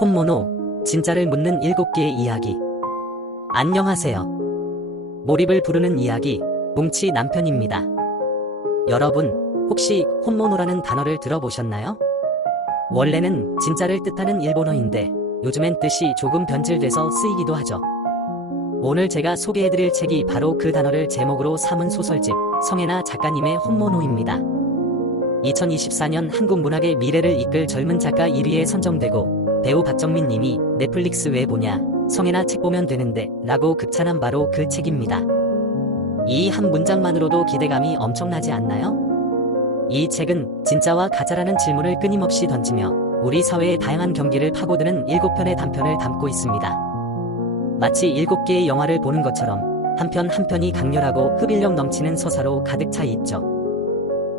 혼모노, 진짜를 묻는 일곱 개의 이야기. 안녕하세요. 몰입을 부르는 이야기, 뭉치 남편입니다. 여러분, 혹시 혼모노라는 단어를 들어보셨나요? 원래는 진짜를 뜻하는 일본어인데 요즘엔 뜻이 조금 변질돼서 쓰이기도 하죠. 오늘 제가 소개해드릴 책이 바로 그 단어를 제목으로 삼은 소설집, 성혜나 작가님의 혼모노입니다. 2024년 한국 문학의 미래를 이끌 젊은 작가 1위에 선정되고 배우 박정민 님이 넷플릭스 왜 보냐 성애나 책 보면 되는데 라고 극찬한 바로 그 책입니다. 이 한 문장만으로도 기대감이 엄청나지 않나요? 이 책은 진짜와 가짜라는 질문을 끊임없이 던지며 우리 사회의 다양한 경기를 파고드는 7편의 단편을 담고 있습니다. 마치 7개의 영화를 보는 것처럼 한편 한 편이 강렬하고 흡일력 넘치는 서사로 가득 차 있죠.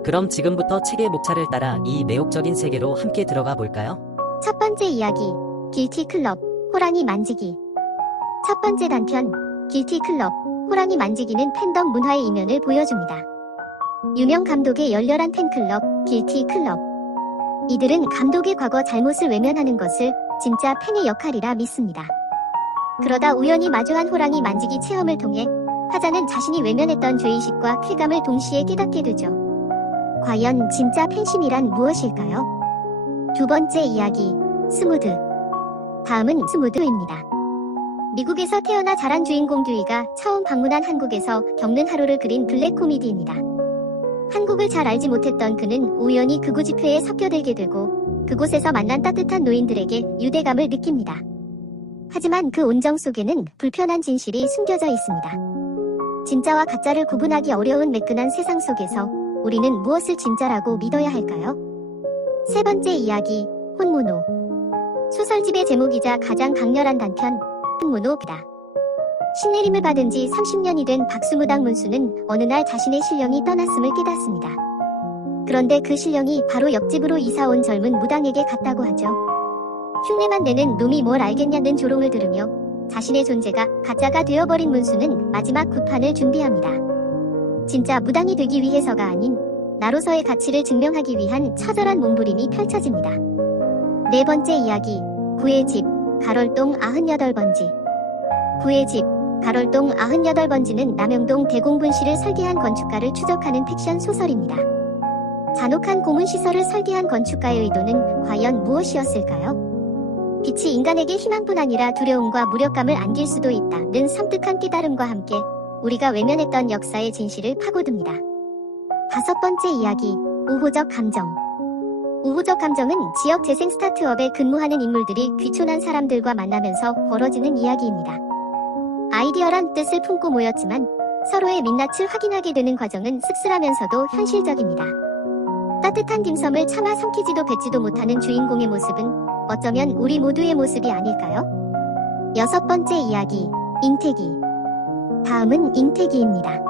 그럼 지금부터 책의 목차를 따라 이 매혹적인 세계로 함께 들어가 볼까요? 첫 번째 이야기, 길티 클럽, 호랑이 만지기. 첫 번째 단편, 길티 클럽, 호랑이 만지기는 팬덤 문화의 이면을 보여줍니다. 유명 감독의 열렬한 팬클럽, 길티 클럽. 이들은 감독의 과거 잘못을 외면하는 것을 진짜 팬의 역할이라 믿습니다. 그러다 우연히 마주한 호랑이 만지기 체험을 통해 화자는 자신이 외면했던 죄의식과 쾌감을 동시에 깨닫게 되죠. 과연 진짜 팬심이란 무엇일까요? 두 번째 이야기, 스무드. 다음은 스무드입니다. 미국에서 태어나 자란 주인공 듀이가 처음 방문한 한국에서 겪는 하루를 그린 블랙 코미디입니다. 한국을 잘 알지 못했던 그는 우연히 극우 집회에 섞여들게 되고 그곳에서 만난 따뜻한 노인들에게 유대감을 느낍니다. 하지만 그 온정 속에는 불편한 진실이 숨겨져 있습니다. 진짜와 가짜를 구분하기 어려운 매끈한 세상 속에서 우리는 무엇을 진짜라고 믿어야 할까요? 세 번째 이야기, 혼모노. 소설집의 제목이자 가장 강렬한 단편, 혼모노다. 신내림을 받은 지 30년이 된 박수무당 문수는 어느 날 자신의 신령이 떠났음을 깨닫습니다. 그런데 그 신령이 바로 옆집으로 이사 온 젊은 무당에게 갔다고 하죠. 흉내만 내는 놈이 뭘 알겠냐는 조롱을 들으며 자신의 존재가 가짜가 되어버린 문수는 마지막 구판을 준비합니다. 진짜 무당이 되기 위해서가 아닌 나로서의 가치를 증명하기 위한 처절한 몸부림이 펼쳐집니다. 네 번째 이야기, 구의 집, 가롤동 98번지. 구의 집, 가롤동 98번지는 남영동 대공분실을 설계한 건축가를 추적하는 픽션 소설입니다. 잔혹한 고문시설을 설계한 건축가의 의도는 과연 무엇이었을까요? 빛이 인간에게 희망뿐 아니라 두려움과 무력감을 안길 수도 있다는 섬뜩한 깨달음과 함께 우리가 외면했던 역사의 진실을 파고듭니다. 다섯 번째 이야기, 우호적 감정. 우호적 감정은 지역 재생 스타트업에 근무하는 인물들이 귀촌한 사람들과 만나면서 벌어지는 이야기입니다. 아이디어란 뜻을 품고 모였지만 서로의 민낯을 확인하게 되는 과정은 씁쓸하면서도 현실적입니다. 따뜻한 딤섬을 차마 삼키지도 뱉지도 못하는 주인공의 모습은 어쩌면 우리 모두의 모습이 아닐까요? 여섯 번째 이야기, 잉태기. 다음은 잉태기입니다.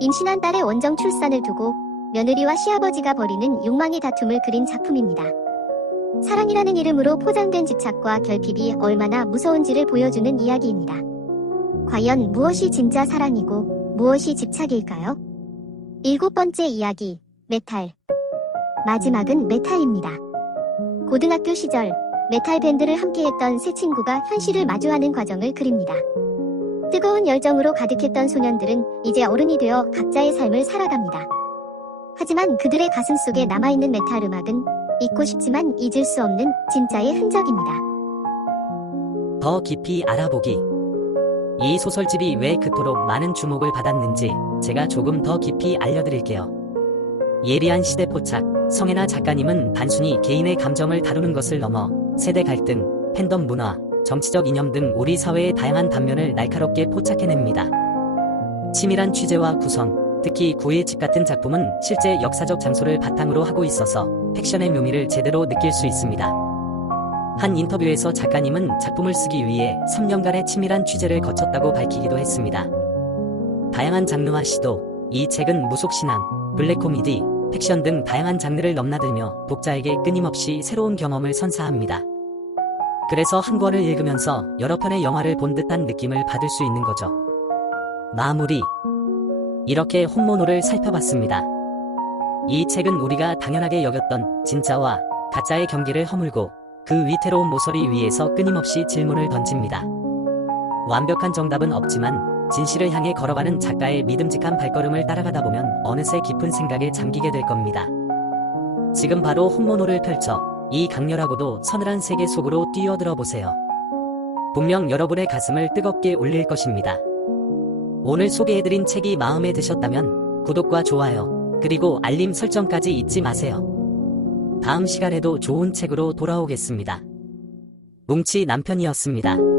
임신한 딸의 원정 출산을 두고 며느리와 시아버지가 벌이는 욕망의 다툼을 그린 작품입니다. 사랑이라는 이름으로 포장된 집착과 결핍이 얼마나 무서운지를 보여주는 이야기입니다. 과연 무엇이 진짜 사랑이고 무엇이 집착일까요? 일곱 번째 이야기, 메탈. 마지막은 메탈입니다. 고등학교 시절 메탈 밴드를 함께했던 세 친구가 현실을 마주하는 과정을 그립니다. 뜨거운 열정으로 가득했던 소년들은 이제 어른이 되어 각자의 삶을 살아갑니다. 하지만 그들의 가슴 속에 남아있는 메탈 음악은 잊고 싶지만 잊을 수 없는 진짜의 흔적입니다. 더 깊이 알아보기. 이 소설집이 왜 그토록 많은 주목을 받았는지 제가 조금 더 깊이 알려드릴게요. 예리한 시대 포착, 성혜나 작가님은 단순히 개인의 감정을 다루는 것을 넘어 세대 갈등, 팬덤 문화, 정치적 이념 등 우리 사회의 다양한 단면을 날카롭게 포착해냅니다. 치밀한 취재와 구성, 특히 구의 집 같은 작품은 실제 역사적 장소를 바탕으로 하고 있어서 팩션의 묘미를 제대로 느낄 수 있습니다. 한 인터뷰에서 작가님은 작품을 쓰기 위해 3년간의 치밀한 취재를 거쳤다고 밝히기도 했습니다. 다양한 장르와 시도, 이 책은 무속신앙, 블랙 코미디, 팩션 등 다양한 장르를 넘나들며 독자에게 끊임없이 새로운 경험을 선사합니다. 그래서 한 권을 읽으면서 여러 편의 영화를 본 듯한 느낌을 받을 수 있는 거죠. 마무리. 이렇게 혼모노를 살펴봤습니다. 이 책은 우리가 당연하게 여겼던 진짜와 가짜의 경기를 허물고 그 위태로운 모서리 위에서 끊임없이 질문을 던집니다. 완벽한 정답은 없지만 진실을 향해 걸어가는 작가의 믿음직한 발걸음을 따라가다 보면 어느새 깊은 생각에 잠기게 될 겁니다. 지금 바로 홈모노를 펼쳐 이 강렬하고도 서늘한 세계 속으로 뛰어들어 보세요. 분명 여러분의 가슴을 뜨겁게 울릴 것입니다. 오늘 소개해드린 책이 마음에 드셨다면 구독과 좋아요, 그리고 알림 설정까지 잊지 마세요. 다음 시간에도 좋은 책으로 돌아오겠습니다. 뭉치 남편이었습니다.